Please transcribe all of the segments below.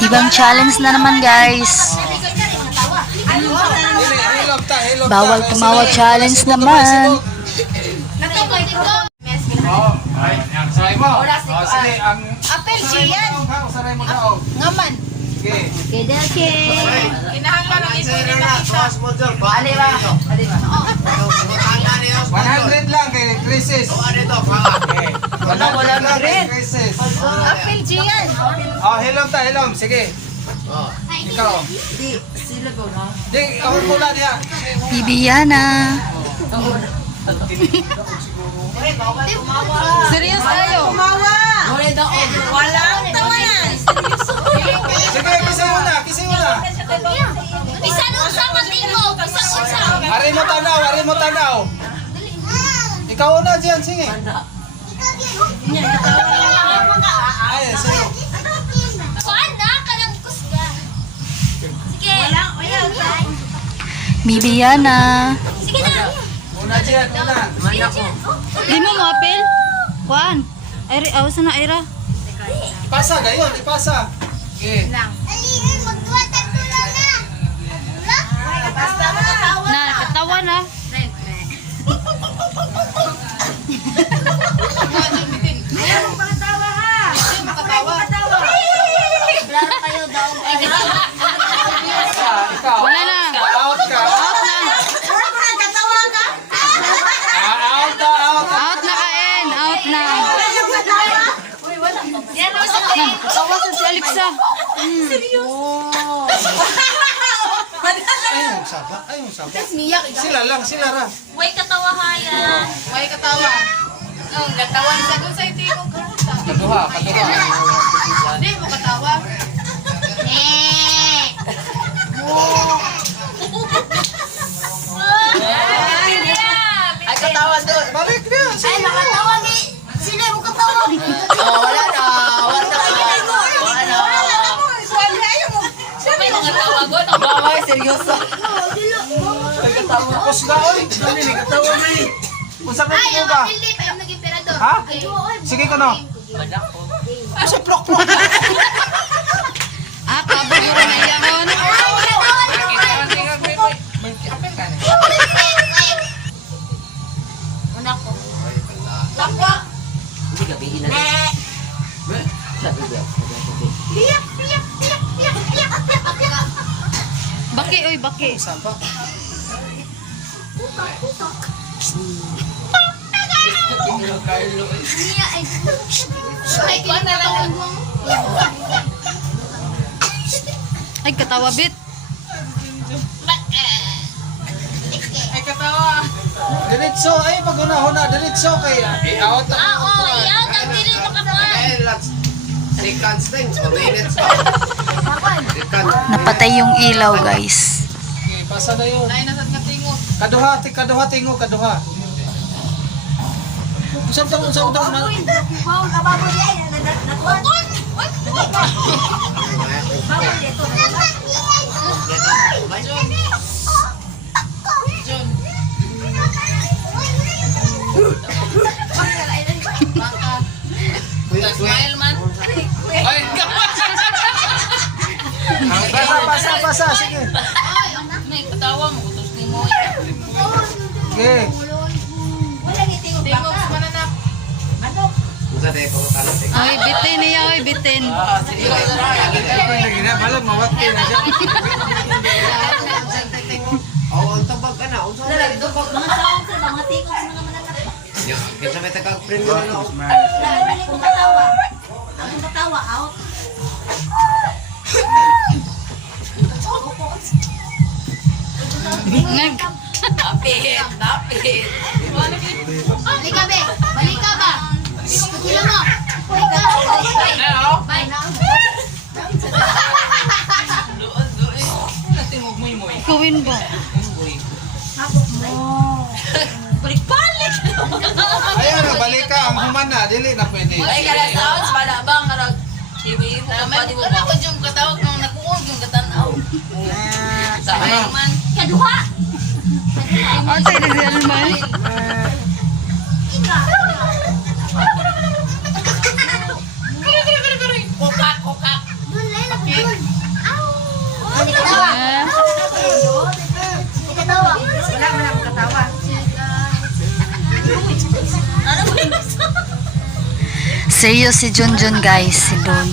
Ibang challenge na naman, guys. Bawal tumawa challenge naman. Saray mo. Sige, ang Apel siyan. saray mo daw. Ngaman. Okay. Kinahanglan ang ito ni makita. 100 lang kay Crisis. Okay. Wala lang kay Crisis. Apel siyan. Oh, hilom ta, hilom. Sige. Ikaw. Di, ako mula niya. Bibiana. Serious tayo. Kumawa. Walang tawanan. Sige, kisay mo na, kisay mo na. Bisan unsa matingo, bisan unsa. Ari mo tanaw. Ikaw na diyan, sige. Ay, sige. Kuan na kanang kusga. Sige. Bibiana. Sige na. Una diyan, una. Di mo mapil? Juan. Ay, awas na Ira. Ipasa gayon, ipasa. Okay. Na, katawa na. Ikaw. Wala na. Out ka. Out na. Out. Out na kain. Out na. Yan mo sa kain. Tawasan si Alexa. Ayun saba. Sila lang, sila ra. Way katawa haya. Way katawa. Ang katawan sa kung sa ito ko. Kaduha. Hindi mo katawa. Eh. Ay katawa doon. Balik na. Ay nakatawa ni. Sino mo katawa? Wala na. May mga tawagon. Baway, seryoso. Tapos na, oy. Dali, katawa na eh. Kung saan Ay, mo ang ka? Philip ay ang naging emperador. Ha? Sige ko no. Asa plok. Ah, pabuguro na iyan. Una ko. Lakwa. Baki, oy, baki. Saba. Niya ay. Ay, kuan na lang. Ay, katawa bit. Ay katawa. Diretso ay pag una diretso kay out. Ah, oh, iyaw nang dili makakuan. Seconds lang, 2 minutes pa. Napatay yung ilaw, guys. Okay, pasa na yun. Nay nasad nga tingo. Kaduha tingo. Usap daw na. John. Smile man. Ay, Pasa, sige. may katawa mo utos ni mo. Okay. Tingog mananap. Usa tayo ko tanong. Oy, bitin niya, oy, bitin. Malam mawat kayo na siya. Oh, ang tabag ka na. Unsa na lang tabag. Mga sound sa mga tingog sa mga mananap. Kinsa may tagag-print mo na. Dili ko katawa. Ang katawa out. Nag. Napit. Balik ka be. Balik ka ba? Kutilo mo. Balik ka. Bye. Tingog mo. Kawin ba? Balik-balik. Ayan, balik ka. Ang human na. Dili na pwede. Ay kada sounds bala bang karag TV naman di ba ko yung katawag nang nakuog yung katanaw. Sa ay man Kaduha. Ang tayo na si Alman. kokak. Serious si Junjun guys, si Don.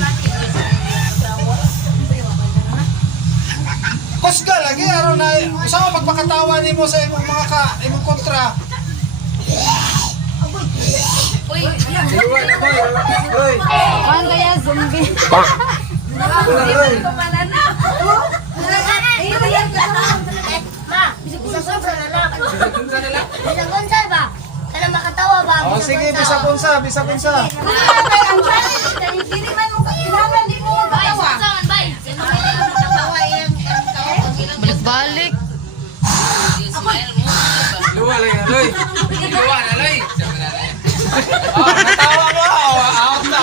Kusga lagi aron na usa ka magpakatawa nimo sa imong mga imong kontra. Uy, Hoy. Kuan kaya zombie. Oh sige, bisag unsa. Balik-balik. Luwa lang, Loy. Luwa na, Loy. Oh, natawa mo. Out na.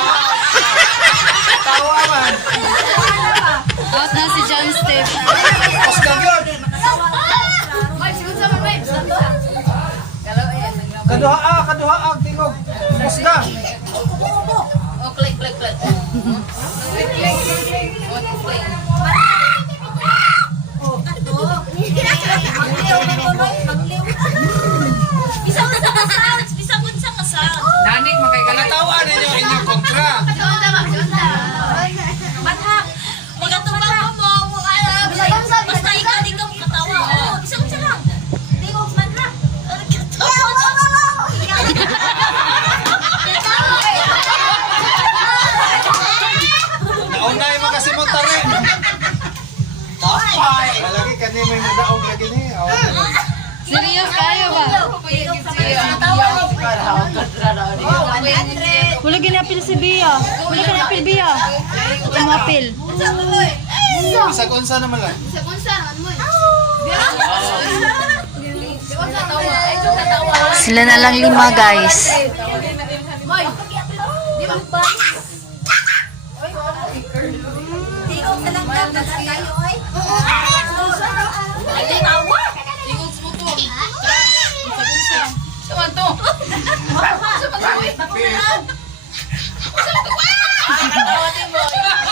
Tawa man. Out na si John Steve. Kusga gyud. Kaduha tingog. Kusga. oh, click. Naning makikatawa ninyo inyong kontra. Naunay mo kasi mo tari. Tapay. Lagi kani may nadaog lagi ni. Serious kayo ba? Wala ginapil si Bia. Wala ginapil Bia. Tumapil. Bisag unsa naman lang. Sila na lang 5 guys.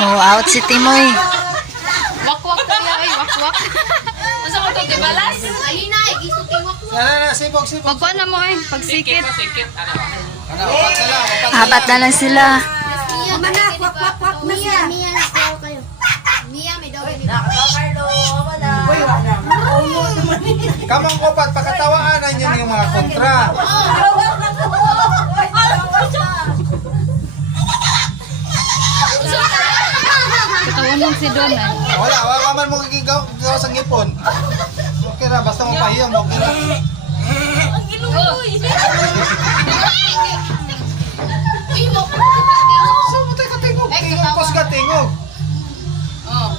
Oh, out si Timoy. Wak-wak tayo, wak-wak. Masa mo ito, balas? Na, sibog. Pagkuhan na mo pagsikit. Ano, upat na lang. Apat na lang sila. Kamang upat, pakatawaan na inyo yung mga kontra. Katawan lang si Don Wala man mo gigaw sa ngipon. Okay ra, basta mo pahiyam, okay ra. Saan mo tayo katingog? Tingog. Oh.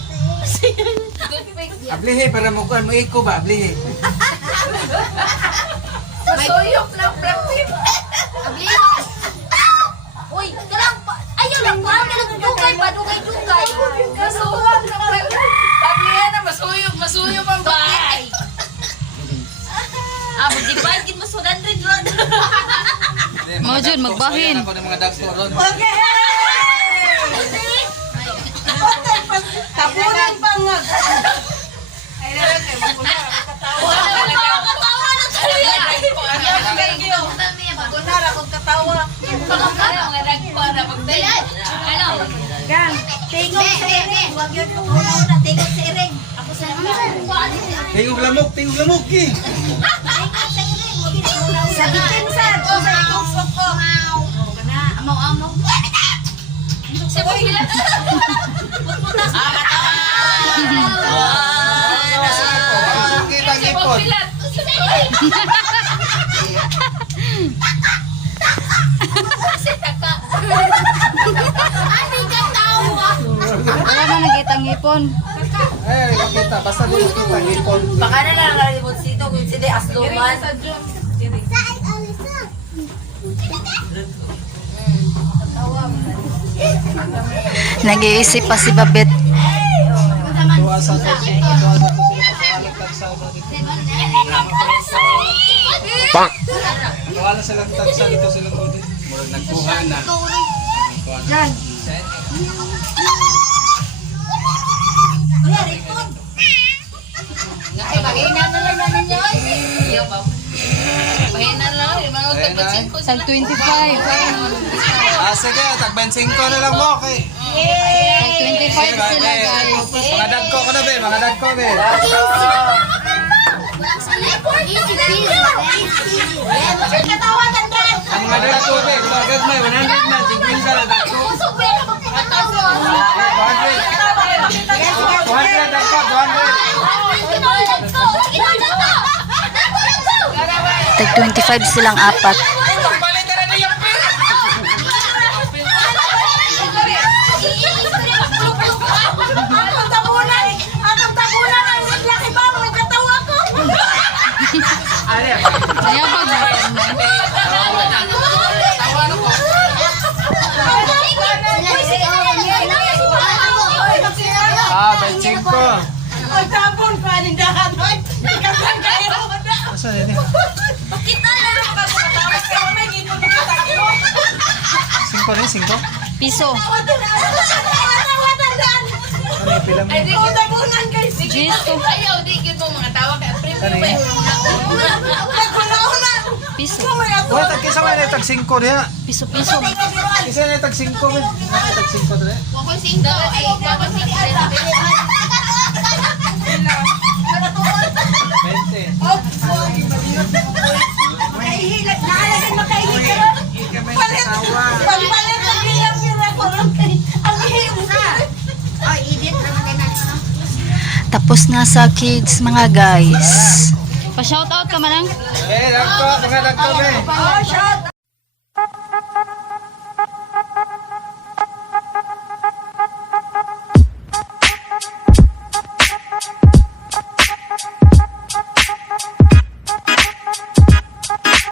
Ablihe, para mo kuhan mo iko ba? Ablihe. Masuyok na plastic. Uy, garang pa. Ayaw lang pa. Dugay pa, dugay. Masuyok na plastic. Pag yan na, masuyok ang bahay. Mag-divide, gin mo so 100 rod. Mo Jun, magbahin. Ako ng mga doctor ron. Tapunan pangag. Katawa na talaga. Kunara kung katawa. Gang, tingog sa iring. Huwag yun yung una, tingog sa iring. Ako sa Tingog lamok, ki. Sa bikinsan. Amaw. Sa bikinsan. Putas. Kita ngipon. Wala na nagitang ipon. Eh, kita. Basta dito kita ngipon. Baka na lang nalimot sito kung sila asluman. Nag-iisip pa si Babet. Tuwa sa to sila. Wala silang tagsa dito sila ko din. Murag nagkuha na. Jan. Ay, mahina na lang namin yun. Iyo ba? Mahina lang. Yung mga Ayan na. Tag 25. Sige, tag 25 na lang mo. Okay. Tag 25 sila guys. Mga dagko ko na be, mga dagko be. Easy peasy. Ang mga dagko be, kagad may 100 man, tingin ka na dagko. 200 dagko, 200. Tag 25 silang apat. Palitan na niya pera. Ayabag na. Ah, 25. Asan ini? 5 na 5. Piso. Ano pila mo? Gisto. Ayaw, di gid mo mga tawa kay Ano premium. Piso. Wala tag kisa man tag 5 diha. Piso. Piso. Kisa na tag 5 man. Tag 5 diha. Ako sing daw ay dapat sing 20. Tapos na sa kids mga guys. Pa-shout out ka man ang. Dagko, mga dagko be.